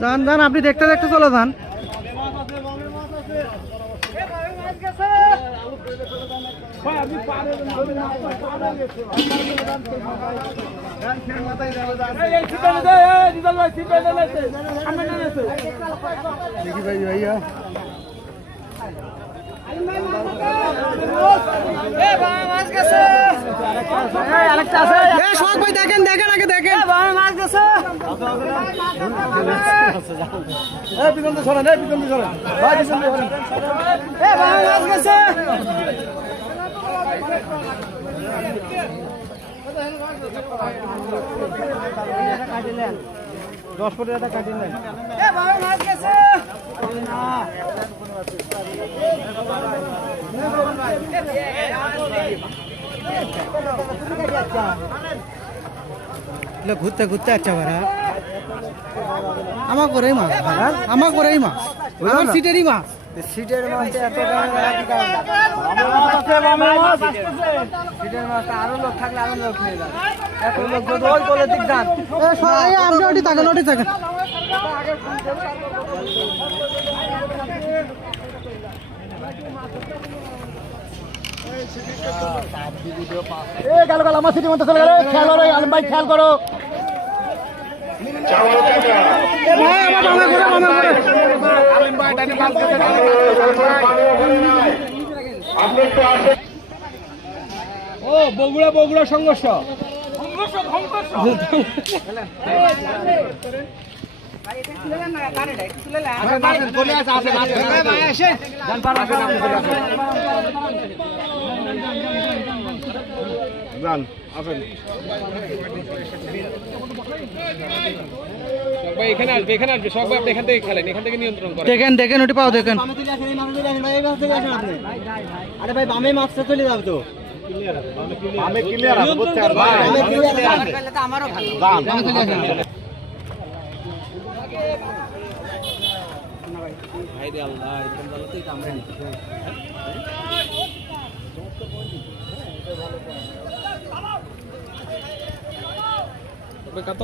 যান যান, আপনি দেখতে দেখতে চলে যান। সবাই দেখেন দেখেন আগে দেখেন মাছ গেছে। দশ কোটি টাকা কাটিলেন। মাছ গেছে। ঘুরতে ঘুরতে আচ্ছা ভাড়া আমার করেই মাছ, আমার করেই মাছ, আমার সিটেরই মাছ। সিটের মাছ আরো লোক থাকলে আরো লোক নিয়ে যাবে। এত লোক যদি ওই বলে দিক যান আপনি ওটি থাকেন ওটি থাকেন। গেল গেল আমার সিটির মধ্যে চলে গেল। খেয়াল করো আলম ভাই, খেয়াল করো। ও বগুড়া বগুড়া সংঘর্ষ এখানে আসবে, এখানে আসবে সবাই। আপনি এখান থেকে খেলেন, এখান থেকে নিয়ন্ত্রণ করেন। দেখেন দেখেন ওটি পাও দেখেন। আরে ভাই বামে মাছটা চলে যাবে তো। আমি ক্লিয়ার আছে বুঝতে পারছেন ভাই। আমি ক্লিয়ার আছে তাহলে তো আমারও ভালো। বাম চলে আসেন ভাই রে আল্লাহ, এরকম বলতেই কামড়ে নিচ্ছে। কাতল